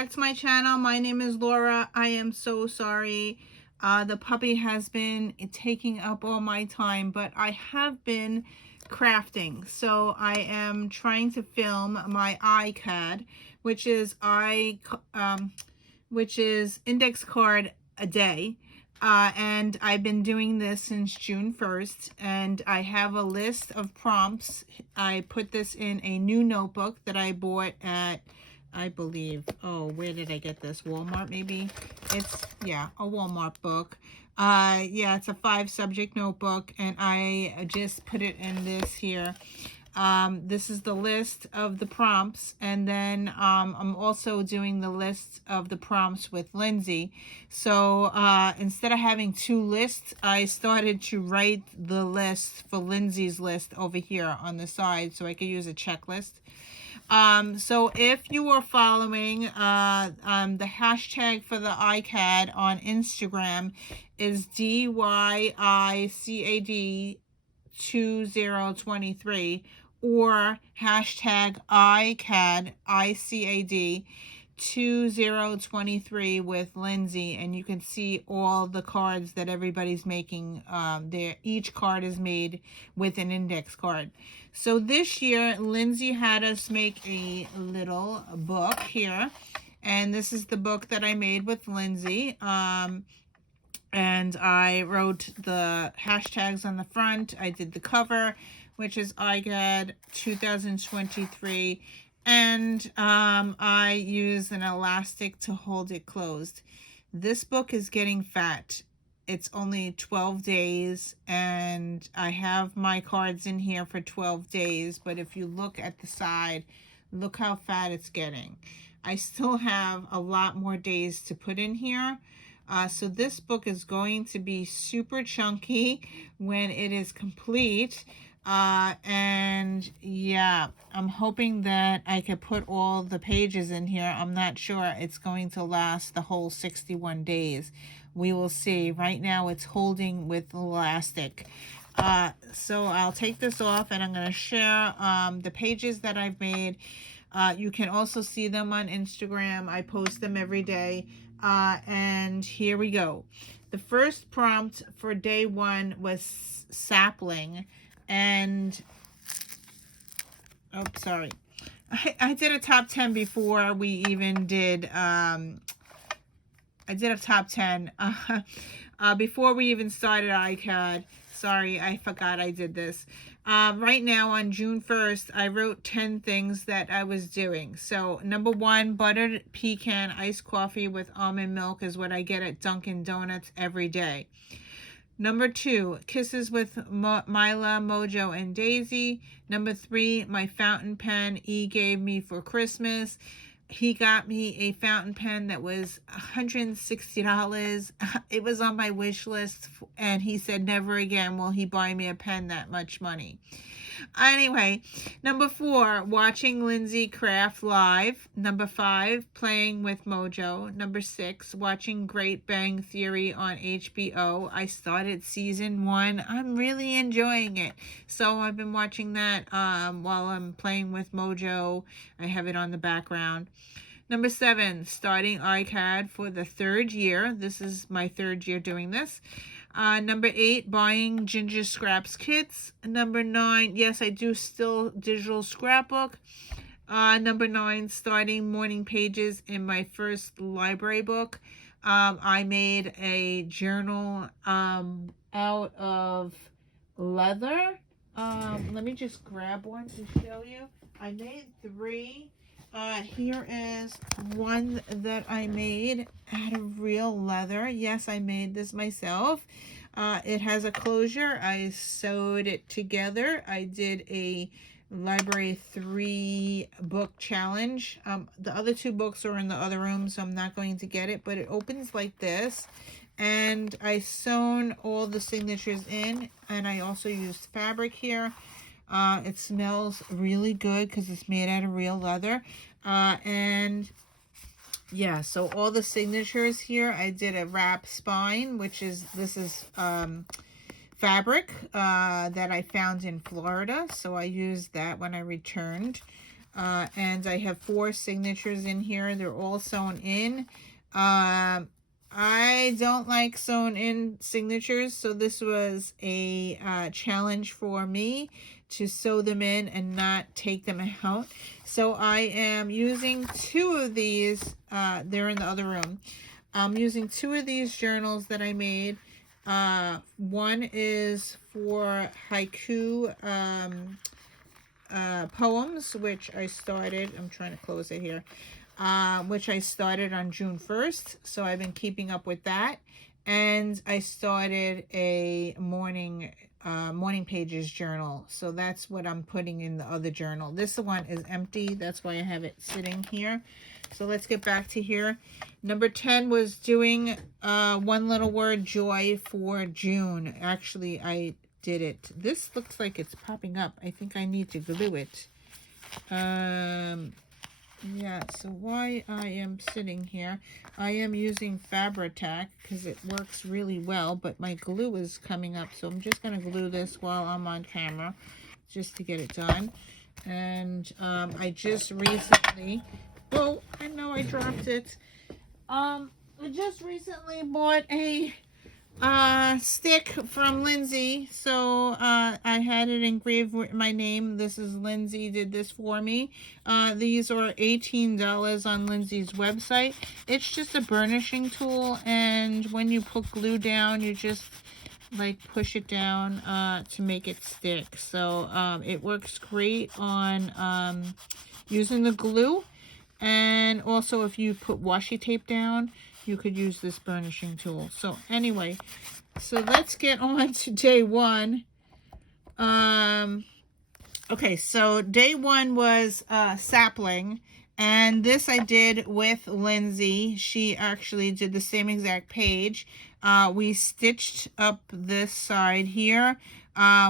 back to my channel. My name is Laura. I am so sorry. The puppy has been taking up all my time, but I have been crafting. So I am trying to film my ICAD, which is index card a day. And I've been doing this since June 1st, and I have a list of prompts. I put this in a new notebook that I bought at, I believe, oh, where did I get this? Walmart, maybe? It's, yeah, a Walmart book. Yeah, it's a 5-subject notebook, and I just put it in this here. This is the list of the prompts, and then I'm also doing the list of the prompts with Lindsay. So instead of having 2 lists, I started to write the list for Lindsay's list over here on the side so I could use a checklist. So if you are following, the hashtag for the ICAD on Instagram is DYICAD 2023 or hashtag ICAD 2023 with Lindsay, and you can see all the cards that everybody's making. Each card is made with an index card. So this year Lindsay had us make a little book here, and this is the book that I made with Lindsay. And I wrote the hashtags on the front. I did the cover, which is ICAD 2023. And I use an elastic to hold it closed. This book is getting fat. It's only 12 days, and I have my cards in here for 12 days. But if you look at the side, look how fat it's getting. I still have a lot more days to put in here. So this book is going to be super chunky when it is complete. And yeah, I'm hoping that I could put all the pages in here. I'm not sure it's going to last the whole 61 days. We will see. Right now it's holding with elastic. So I'll take this off, and I'm going to share the pages that I've made. You can also see them on Instagram. I post them every day. And here we go. The first prompt for day 1 was sapling. And, oh, sorry. I did a top 10 before we even did, I did a top 10 before we even started ICAD. Sorry, I forgot I did this. Right now on June 1st, I wrote 10 things that I was doing. So number 1, buttered pecan iced coffee with almond milk is what I get at Dunkin' Donuts every day. Number 2, kisses with Mila, Mojo, and Daisy. Number 3, my fountain pen E gave me for Christmas. He got me a fountain pen that was $160. It was on my wish list, and he said never again will he buy me a pen that much money. Anyway, number 4, watching Lindsay craft live. Number 5, playing with Mojo. Number 6, watching Great Bang Theory on HBO. I started season 1. I'm really enjoying it. So I've been watching that while I'm playing with Mojo. I have it on the background. Number 7, starting ICAD for the 3rd year. This is my 3rd year doing this. Number 8, buying Ginger Scraps kits. Number 9, yes, I do still digital scrapbook. Number 9, starting morning pages in my first library book. I made a journal out of leather. Let me just grab one to show you. I made 3. Here is one that I made out of real leather. Yes, I made this myself. It has a closure. I sewed it together. I did a library 3 book challenge. The other 2 books are in the other room, so I'm not going to get it, but it opens like this. And I sewn all the signatures in, and I also used fabric here. It smells really good because it's made out of real leather. And yeah, so all the signatures here, I did a wrap spine, this is fabric that I found in Florida. So I used that when I returned. And I have 4 signatures in here. They're all sewn in. I don't like sewn in signatures, so this was a challenge for me to sew them in and not take them out. So I am using 2 of these. They're in the other room. I'm using 2 of these journals that I made. One is for haiku poems, which I started. I'm trying to close it here. Which I started on June 1st. So I've been keeping up with that. And I started a morning pages journal. So that's what I'm putting in the other journal. This one is empty. That's why I have it sitting here. So let's get back to here. Number 10 was doing one little word, joy, for June. Actually, I did it. This looks like it's popping up. I think I need to glue it. Yeah, so why I am sitting here, I am using Fabri-Tac because it works really well, but my glue is coming up, so I'm just going to glue this while I'm on camera just to get it done. And I just recently, oh, I know I dropped it. I just recently bought a stick from Lindsay, so I had it engraved with my name. This is Lindsay did this for me. These are $18 on Lindsay's website. It's just a burnishing tool, and when you put glue down, you just like push it down to make it stick. So it works great on using the glue, and also if you put washi tape down, you could use this burnishing tool. So anyway, so let's get on to day 1. Okay, so day 1 was sapling, and this I did with Lindsay. She actually did the same exact page. We stitched up this side here.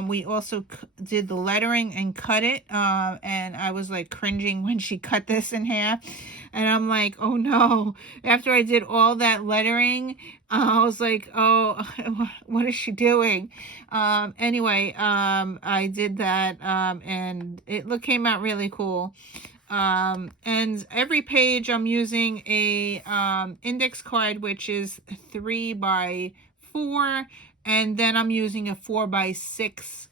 We also did the lettering and cut it, and I was like cringing when she cut this in half, and I'm like, oh no. After I did all that lettering, I was like, oh, what is she doing? Anyway, I did that, and it came out really cool. And every page I'm using a index card, which is 3 by 4, and then I'm using a 4 by 6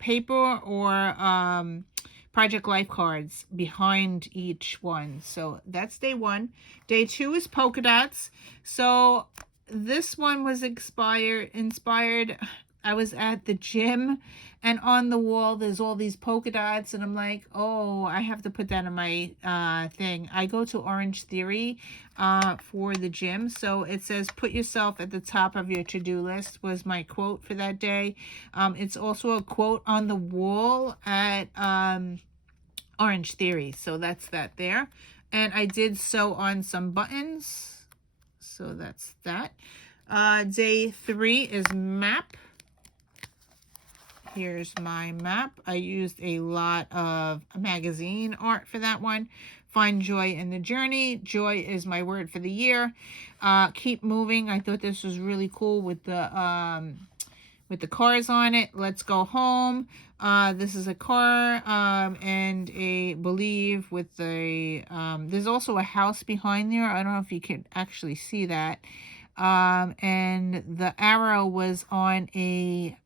paper or Project Life cards behind each one. So that's day 1. Day 2 is polka dots. So this one was inspired. I was at the gym, and on the wall there's all these polka dots, and I'm like, oh, I have to put that in my thing. I go to Orange Theory for the gym, so it says put yourself at the top of your to-do list was my quote for that day. It's also a quote on the wall at Orange Theory, so that's that there. And I did sew on some buttons, so that's that. Day 3 is map. Here's my map. I used a lot of magazine art for that one. Find joy in the journey. Joy is my word for the year. Keep moving. I thought this was really cool with the cars on it. Let's go home. This is a car and a believe with the there's also a house behind there. I don't know if you can actually see that. And the arrow was on a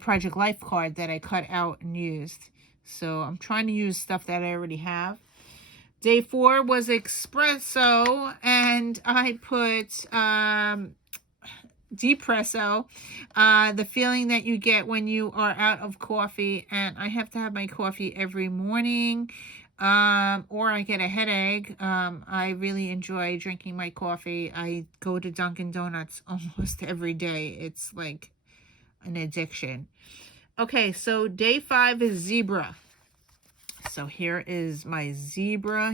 Project Life card that I cut out and used. So I'm trying to use stuff that I already have. Day 4 was espresso, and I put depresso, the feeling that you get when you are out of coffee. And I have to have my coffee every morning, or I get a headache. I really enjoy drinking my coffee. I go to Dunkin' Donuts almost every day. It's like an addiction. Okay, so day 5 is zebra. So here is my zebra.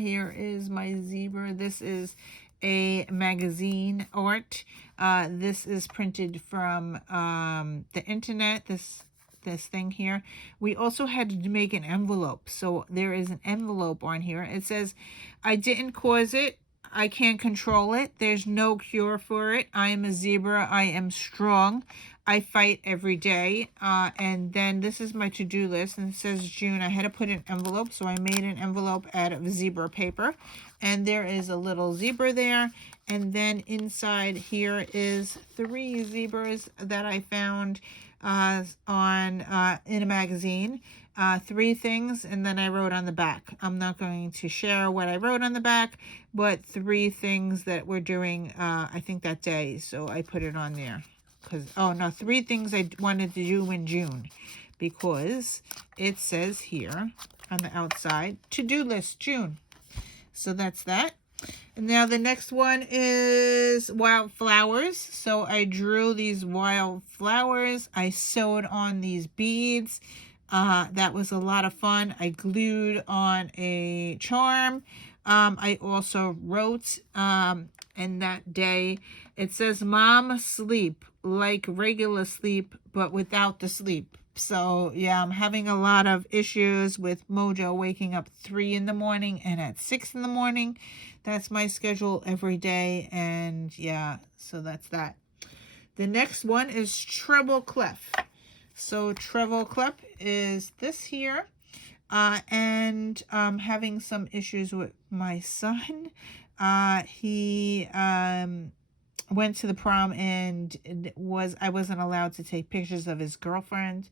This is a magazine art. This is printed from the internet. This thing here. We also had to make an envelope. So there is an envelope on here. It says, I didn't cause it. I can't control it. There's no cure for it. I am a zebra. I am strong. I fight every day. And then this is my to-do list, and it says June. I had to put an envelope, so I made an envelope out of zebra paper. And there is a little zebra there. And then inside here is 3 zebras that I found in a magazine. 3 things, and then I wrote on the back. I'm not going to share what I wrote on the back, but 3 things that we're doing, I think that day. So I put it on there. Because, oh no, 3 things I wanted to do in June. Because it says here on the outside, to-do list, June. So that's that. And now the next one is wildflowers. So I drew these wildflowers. I sewed on these beads. That was a lot of fun. I glued on a charm. I also wrote, and that day it says, Mom, sleep like regular sleep, but without the sleep. So yeah, I'm having a lot of issues with Mojo waking up 3 in the morning and at 6 in the morning. That's my schedule every day. And yeah, so that's that. The next one is treble clef. So treble clef is this here. And I'm having some issues with my son. He went to the prom and I wasn't allowed to take pictures of his girlfriend.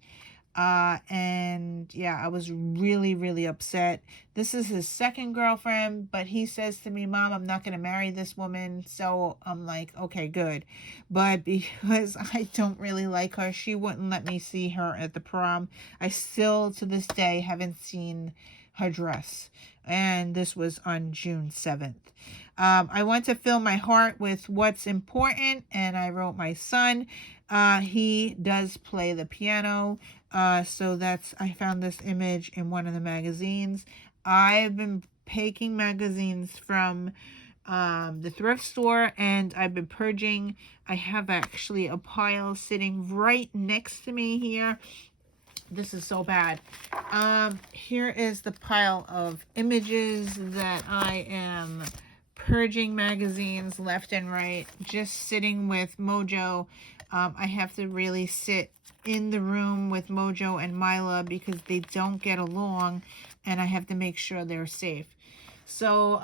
And yeah, I was really, really upset. This is his second girlfriend, but he says to me, Mom, I'm not going to marry this woman. So I'm like, okay, good. But because I don't really like her, she wouldn't let me see her at the prom. I still, to this day, haven't seen her dress. And this was on June 7th. I want to fill my heart with what's important, and I wrote my son. He does play the piano. So I found this image in one of the magazines. I've been taking magazines from the thrift store, and I've been purging. I have actually a pile sitting right next to me here. This is so bad. Here is the pile of images that I am purging magazines left and right, just sitting with Mojo. I have to really sit in the room with Mojo and Mila because they don't get along, and I have to make sure they're safe. So,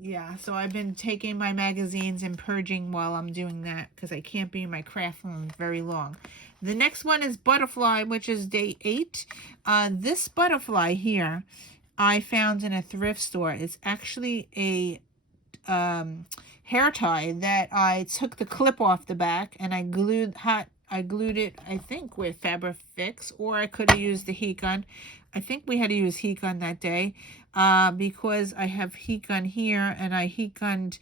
yeah, so I've been taking my magazines and purging while I'm doing that because I can't be in my craft room very long. The next one is butterfly, which is day 8. This butterfly here I found in a thrift store. It's actually a hair tie that I took the clip off the back and I glued it, I think, with Fabric Fix, or I could have used the heat gun. I think we had to use heat gun that day because I have heat gun here, and I heat gunned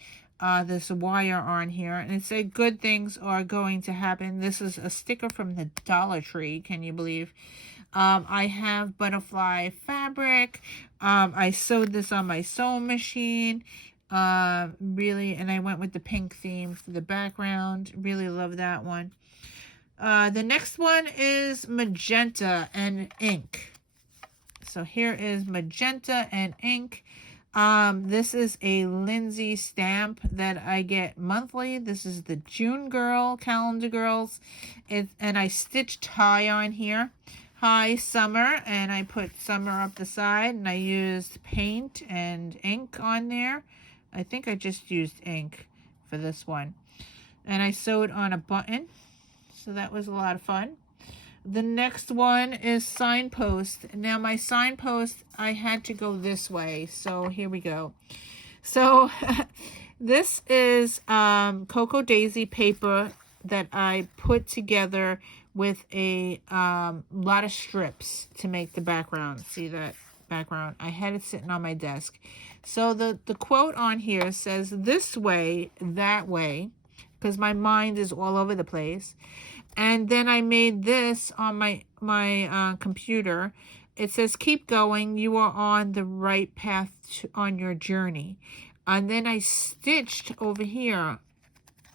this wire on here, and it said good things are going to happen. This is a sticker from the Dollar Tree, can you believe? I have butterfly fabric. I sewed this on my sewing machine. Really, and I went with the pink theme for the background. Really love that one. The next one is magenta and ink. So here is magenta and ink. This is a Lindsay stamp that I get monthly. This is the June Girl Calendar Girls. And I stitched high on here. High summer, and I put summer up the side, and I used paint and ink on there. I think I just used ink for this one. And I sewed on a button. So that was a lot of fun. The next one is signpost. Now my signpost, I had to go this way. So here we go. So this is Cocoa Daisy paper that I put together with a lot of strips to make the background. See that background? I had it sitting on my desk. So the quote on here says, this way, that way, because my mind is all over the place. And then I made this on my computer. It says, keep going. You are on the right path on your journey. And then I stitched over here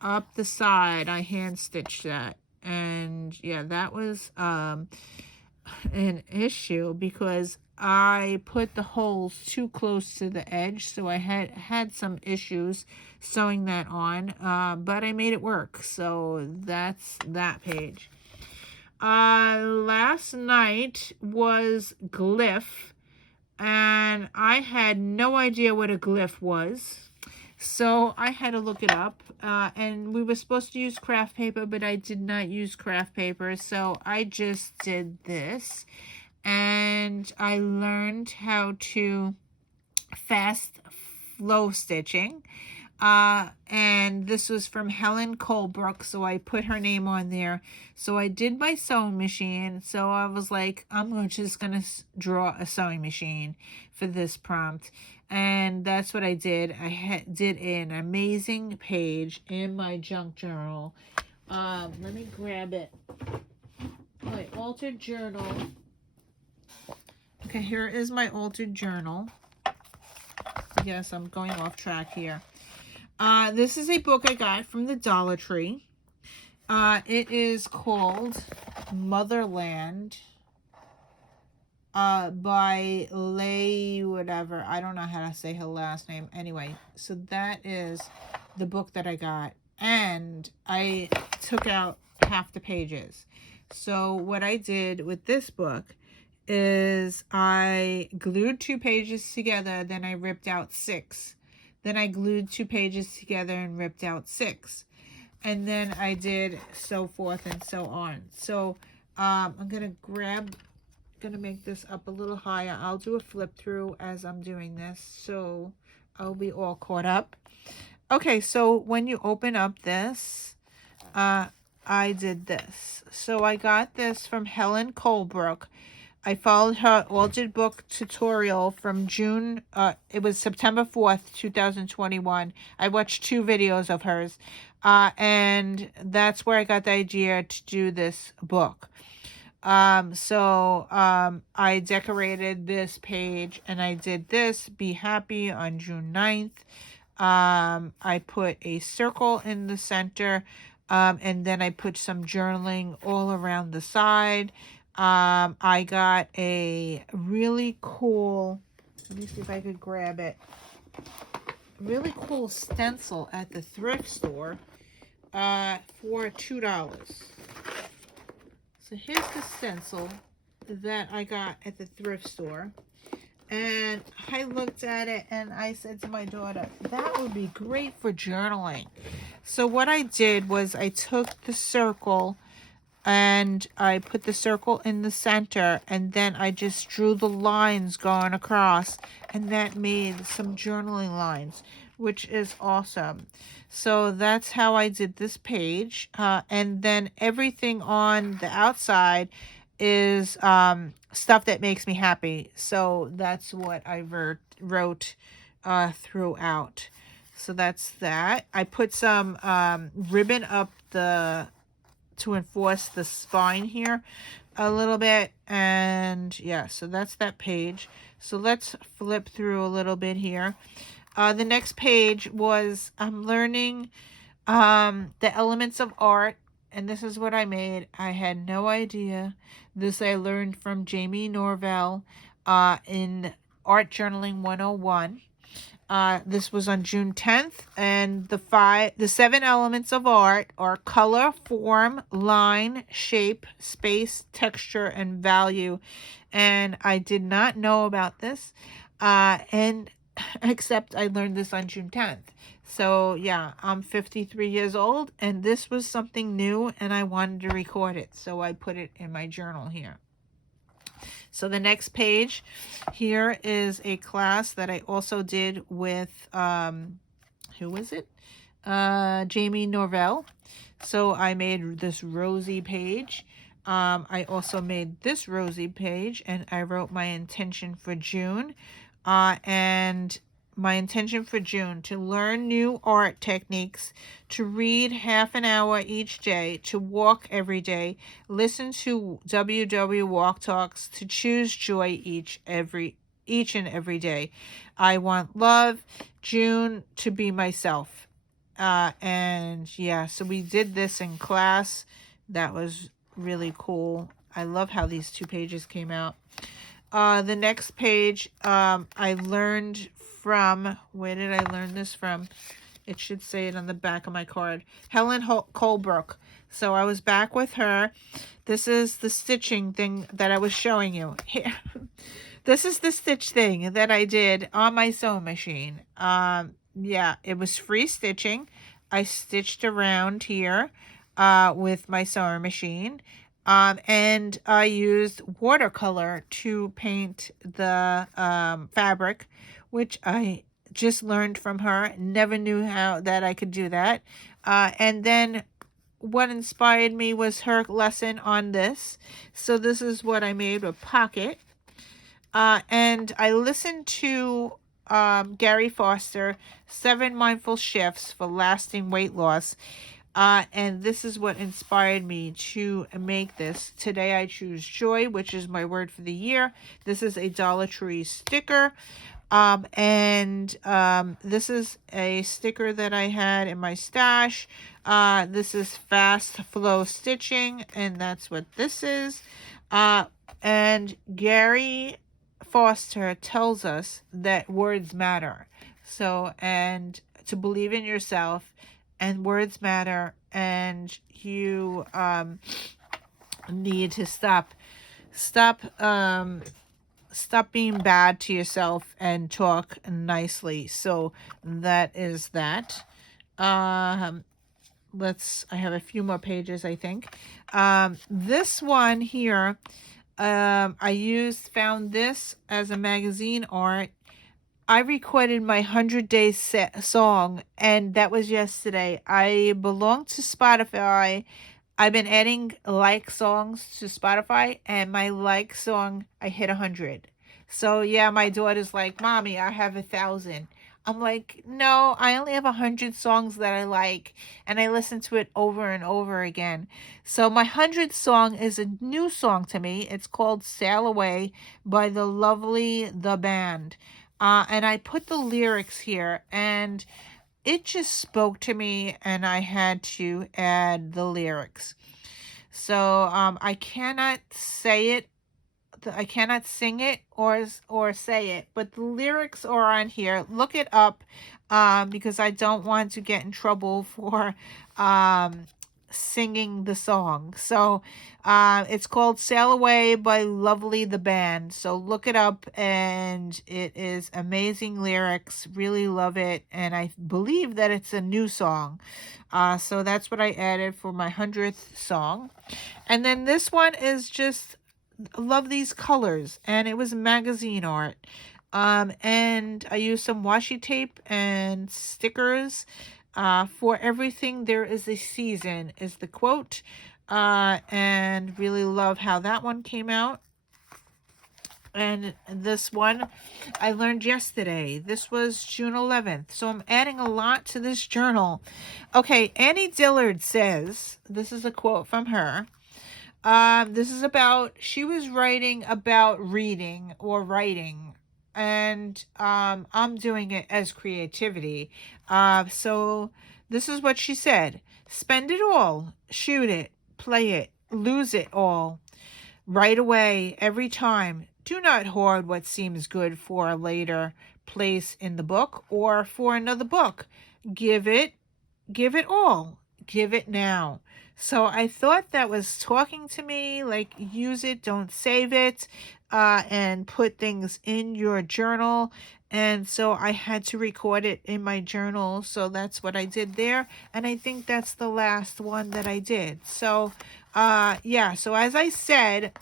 up the side. I hand stitched that. And yeah, that was an issue because I put the holes too close to the edge, so I had some issues sewing that on, but I made it work. So that's that page. Last night was glyph, and I had no idea what a glyph was. So I had to look it up, and we were supposed to use craft paper, but I did not use craft paper, so I just did this, and I learned how to fast flow stitching, and this was from Helen Colebrook, so I put her name on there. So I did my sewing machine, so I was like, I'm just gonna draw a sewing machine for this prompt. And that's what I did. I did an amazing page in my junk journal. Let me grab it. My altered journal. Okay, here is my altered journal. Yes, I'm going off track here. This is a book I got from the Dollar Tree. It is called Motherland. By Lay whatever. I don't know how to say her last name. Anyway, so that is the book that I got. And I took out half the pages. So what I did with this book is I glued 2 pages together, then I ripped out 6. Then I glued 2 pages together and ripped out 6. And then I did so forth and so on. So I'm going to make this up a little higher. I'll do a flip through as I'm doing this, so I'll be all caught up. Okay, so when you open up this, I did this. So I got this from Helen Colebrook. I followed her altered book tutorial from June, it was September 4th, 2021. I watched 2 videos of hers, and that's where I got the idea to do this book. I decorated this page, and I did this, Be Happy, on June 9th. I put a circle in the center, and then I put some journaling all around the side. I got a really cool, let me see if I could grab it, really cool stencil at the thrift store, for $2. So here's the stencil that I got at the thrift store. And I looked at it and I said to my daughter, that would be great for journaling. So what I did was I took the circle and I put the circle in the center, and then I just drew the lines going across, and that made some journaling lines, which is awesome. So that's how I did this page, and then everything on the outside is stuff that makes me happy. So that's what I wrote throughout. So that's that. I put some ribbon up to enforce the spine here a little bit, and yeah, so that's that page. So let's flip through a little bit here. The next page was I'm learning the elements of art, and this is what I made. I had no idea. This I learned from Jamie Norvell in Art Journaling 101. This was on June 10th, and the 7 elements of art are color, form, line, shape, space, texture, and value. And I did not know about this, and except I learned this on June 10th. So yeah, I'm 53 years old, and this was something new, and I wanted to record it, so I put it in my journal here. So the next page here is a class that I also did with, who was it? Jamie Norvell. So I made this rosy page. I also made this rosy page, and I wrote my intention for June. And my intention for June, to learn new art techniques, to read half an hour each day, to walk every day, listen to WW Walk Talks, to choose joy each and every day. I want love. June, to be myself. And yeah, so we did this in class. That was really cool. I love how these 2 pages came out. The next page, I learned from, where did I learn this from? It should say it on the back of my card. Helen Colebrook. So I was back with her. This is the stitching thing that I was showing you. Here. This is the stitch thing that I did on my sewing machine. Yeah, it was free stitching. I stitched around here with my sewing machine. And I used watercolor to paint the fabric, which I just learned from her. Never knew how that I could do that. And then what inspired me was her lesson on this. So this is what I made with pocket. And I listened to Gary Foster, 7 Mindful Shifts for Lasting Weight Loss. And this is what inspired me to make this. Today I choose joy, which is my word for the year. This is a Dollar Tree sticker. This is a sticker that I had in my stash. This is fast flow stitching, and that's what this is. And Gary Foster tells us that words matter. So, and to believe in yourself, and words matter, and you need to stop being bad to yourself and talk nicely. So that is that. I have a few more pages, I think. This one here, I found this as a magazine art. I recorded my 100-day song, and that was yesterday. I belong to Spotify. I've been adding like songs to Spotify, and my like song, I hit 100. So yeah, my daughter's like, Mommy, I have 1,000. I'm like, no, I only have 100 songs that I like, and I listen to it over and over again. So my 100th song is a new song to me. It's called Sail Away by the lovely The Band. And I put the lyrics here, and it just spoke to me, and I had to add the lyrics. So I cannot say it. I cannot sing it or say it, but the lyrics are on here. Look it up because I don't want to get in trouble for singing the song. So it's called Sail Away by Lovely The Band. So look it up, and it is amazing lyrics. Really love it, and I believe that it's a new song. So that's what I added for my 100th song. And then this one is just, love these colors, and it was magazine art. And I used some washi tape and stickers. For everything there is a season is the quote. And really love how that one came out. And this one I learned yesterday. This was June 11th. So I'm adding a lot to this journal. Okay, Annie Dillard says, this is a quote from her. This is about, she was writing about reading or writing, and I'm doing it as creativity. So this is what she said. Spend it all, shoot it, play it, lose it all, right away, every time. Do not hoard what seems good for a later place in the book or for another book. Give it all. Give it now. So I thought that was talking to me, like, use it, don't save it, and put things in your journal. And so I had to record it in my journal. So that's what I did there. And I think that's the last one that I did. So, yeah, so as I said,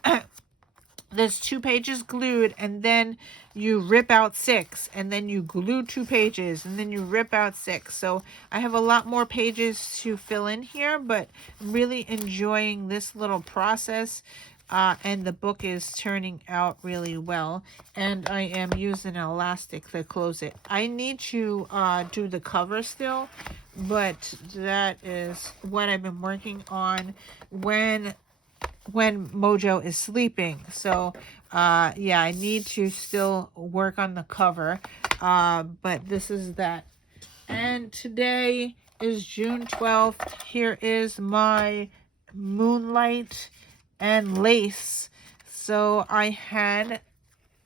there's 2 pages glued, and then you rip out 6, and then you glue 2 pages, and then you rip out 6. So I have a lot more pages to fill in here, but I'm really enjoying this little process. And the book is turning out really well, and I am using an elastic to close it. I need to do the cover still, but that is what I've been working on when Mojo is sleeping. So yeah, I need to still work on the cover, but this is that. And today is June 12th. Here is my moonlight and lace. So I had,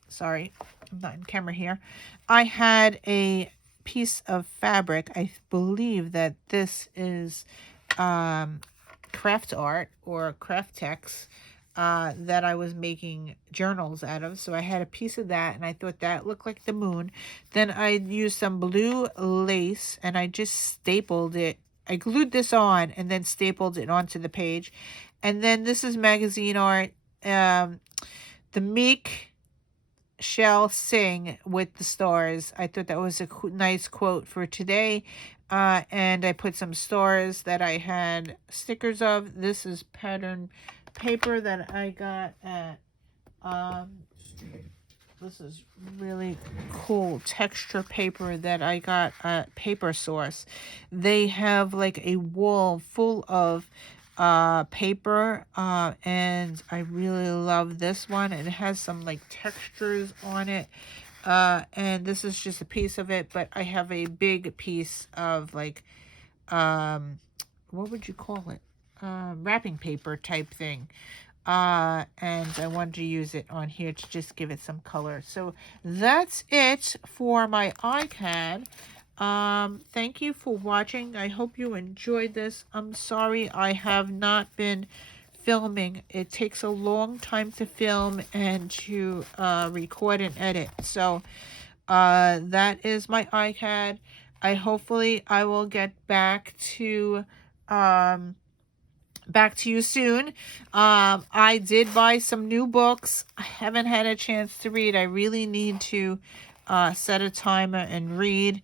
sorry, I'm not in camera here. I had a piece of fabric. I believe that this is craft art or craft text that I was making journals out of. So I had a piece of that, and I thought that looked like the moon. Then I used some blue lace, and I just stapled it. I glued this on and then stapled it onto the page. And then this is magazine art. The Meek shall sing with the stars. I thought that was a nice quote for today. And I put some stars that I had stickers of. This is pattern paper that I got at this is really cool texture paper that I got at Paper Source. They have like a wall full of paper, and I really love this one. It has some like textures on it, and this is just a piece of it, but I have a big piece of like what would you call it, wrapping paper type thing, and I wanted to use it on here to just give it some color. So that's it for my ICAD. Thank you for watching. I hope you enjoyed this. I'm sorry I have not been filming. It takes a long time to film and to record and edit. So that is my ICAD. Hopefully I will get back to you soon. I did buy some new books. I haven't had a chance to read. I really need to set a timer and read.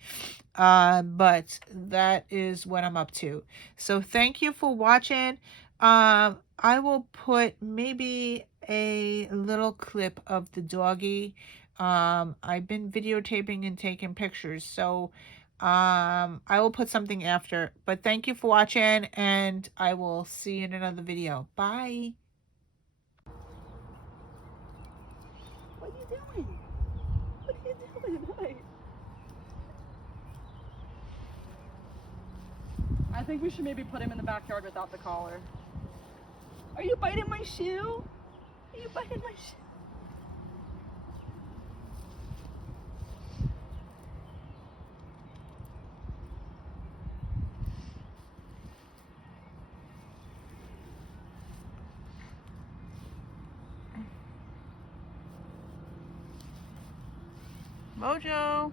But that is what I'm up to. So thank you for watching. I will put maybe a little clip of the doggy. I've been videotaping and taking pictures, so I will put something after. But thank you for watching, and I will see you in another video. Bye. What are you doing? What are you doing? Hi. I think we should maybe put him in the backyard without the collar. Are you biting my shoe? Are you biting my shoe? Mojo.